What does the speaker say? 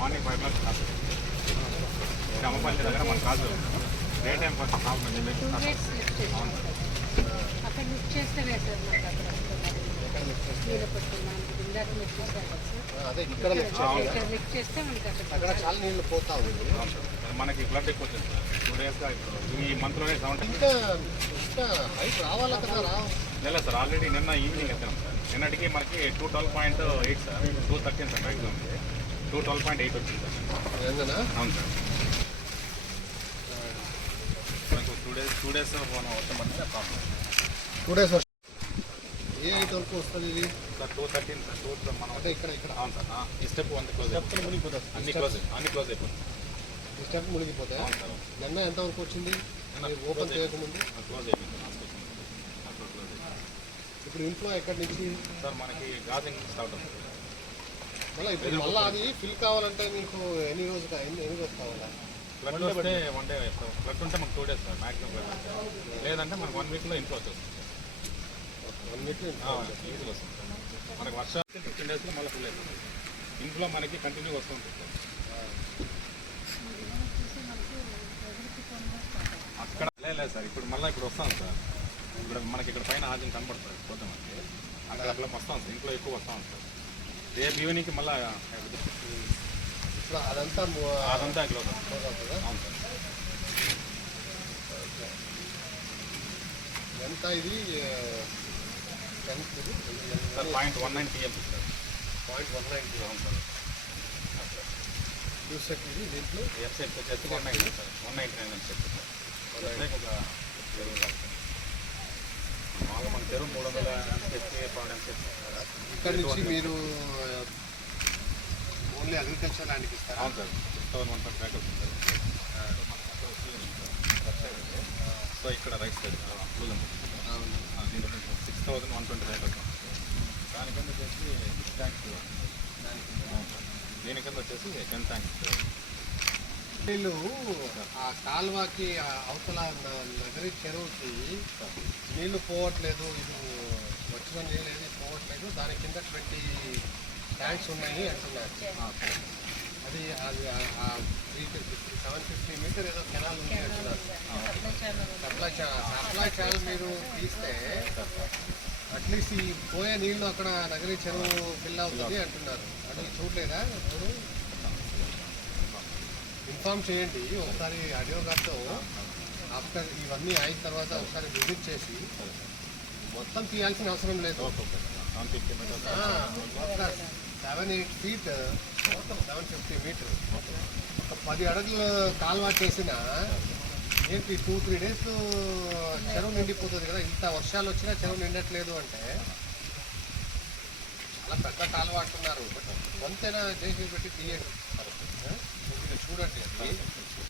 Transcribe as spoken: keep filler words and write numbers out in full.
morning five class కాదు అమ్మపల్లి దగ్గర మన కాదు డే టైం కొంచెం ప్రాబ్లం అక్కడ లిఫ్ట్ చేస్తే సార్ మనకి అక్కడ నీళ్ళు పట్టుకున్నాను ఇందాక లిఫ్ట్ చేశారు సార్ అదే ఇక్కడ ఇక్కడ లిఫ్ట్ చేస్తే మనకి అక్కడ చాలా నీళ్ళు పోతా ఉంది మనకి బ్లడ్ ఎక్కువ వచ్చింది సార్ టూ డేస్గా ఇప్పుడు ఈ మంత్లోనే సెవెంటీ ఇంకా ఇంకా హైట్ రావాలా కదా రా నెల సార్ ఆల్రెడీ నిన్న ఈవినింగ్ ఎత్తాం సార్ నిన్నటికి మనకి two twelve point eight sir two thirteen sir maximum two twelve point eight వచ్చింది సార్ ఏందన్నా అవును సార్ మనకు టూ డేస్ టూ డేస్ మనం వస్తామంటే ప్రాబ్లం టూ డేస్ ఏ హైట్ వరకు వస్తుంది ఇది sir two thirteen sir two మనం అంటే ఇక్కడ ఇక్కడ అవును సార్ ఈ స్టెప్ అంత క్లోజ్ స్టెప్ మునిగిపోతుంది అన్ని క్లోజ్ అన్ని క్లోజ్ అయిపోతుంది ఈ స్టెప్ మునిగిపోతాయి అవును సార్ నిన్న ఎంతవరకు వచ్చింది ఓపెన్ చేయకముందు క్లోజ్ అయిపోయింది క్లోజ్ ఇప్పుడు ఇంట్లో ఎక్కడి నుంచి సార్ మనకి గాజింగ్ స్టార్ట్ అవుతుంది మళ్ళీ ఇప్పుడు మళ్ళీ అది ఫిల్ కావాలంటే మీకు ఎన్ని రోజులు ఎన్ని ఎన్ని రోజులు కావాలా ఫ్లడ్ వస్తే వన్ డే ఫ్లడ్ ఉంటే మనకు two days sir maximum flood లేదంటే మనకు వన్ వీక్లో ఇంట్లో వచ్చేస్తుంది వన్ వీక్ ఈజీగా వస్తుంది సార్ మనకి వర్షాలు ఫిఫ్టీన్ డేస్లో మళ్ళీ ఫుల్ అయిపోతుంది ఇంట్లో మనకి కంటిన్యూ వస్తూ ఉంటుంది సార్ అక్కడ లేదు సార్ ఇప్పుడు మళ్ళీ ఇప్పుడు వస్తాం సార్ ఇప్పుడు మనకి ఇక్కడ పైన ఆర్జిన్ కనపడుతుంది పోతే మనకి అక్కడ అట్లా వస్తాం సార్ ఇంట్లో ఎక్కువ వస్తాం సార్ రేపు ఈవినింగ్కి మళ్ళీ ఇప్పుడు అదంతా అదంతా క్లోజ్ క్లోజ్ అవుతుందా అవును సార్ ఎంత ఇది sir point one nine TMC sir point one nine అవును సార్ చూసెట్ ఇది దీంట్లో వెబ్సైట్ వచ్చేసి one nine sir one nine nine అని చెప్పి సార్ ఒక చెరువు కాదు సార్ మామూలుగా మన చెరువు మూడు వందల ఎంసెట్కి పన్నెండు ఎంసెట్ ఇక్కడ నుంచి మీరు ఓన్లీ అగ్రికల్చర్ ల్యాండ్కి ఇస్తారా అవును sir six thousand one twenty acres ఉంటుంది సో ఇక్కడ రైట్ సైడ్ క్లూజ్ ఉంటుంది దీంట్లో six thousand one twenty acres దాని కింద వచ్చేసి సిక్స్ ట్యాంక్స్ దీని కింద వచ్చేసి టెన్ ట్యాంక్స్ వీళ్ళు ఆ కాల్వకి అవతల నగరి చెరువుకి నీళ్లు పోవట్లేదు ఇది వచ్చిన నీళ్ళు ఏది పోవట్లేదు దాని కింద ట్వంటీ ట్యాంక్స్ ఉన్నాయి అంటున్నారు అది అది three fifty seven fifty meter ఏదో కెనాల్ ఉంది అంటున్నారు సప్లై ఛానల్ సప్లై ఛానల్ మీరు తీస్తే అట్లీస్ట్ ఈ పోయే నీళ్లు అక్కడ నగరి చెరువు ఫిల్ అవుతుంది అంటున్నారు అది చూడలేదా ఇప్పుడు ఇన్ఫార్మ్ చేయండి ఒకసారి ఆడియో గారితో ఆఫ్టర్ ఇవన్నీ అయిన తర్వాత ఒకసారి విజిట్ చేసి మొత్తం తీయాల్సిన అవసరం లేదు సెవెన్ ఎయిట్ ఫీట్ మొత్తం సెవెన్ ఫిఫ్టీ మీటర్ ఒక పది అడుగులు కాల్వా చేసిన ఏంటి టూ త్రీ డేస్ చెరువు నిండిపోతుంది కదా ఇంత వర్షాలు వచ్చినా చెరువు నిండట్లేదు అంటే చాలా పెద్ద కాలువ అంటున్నారు వంతెన చేసి పెట్టి తీయండి చూడండి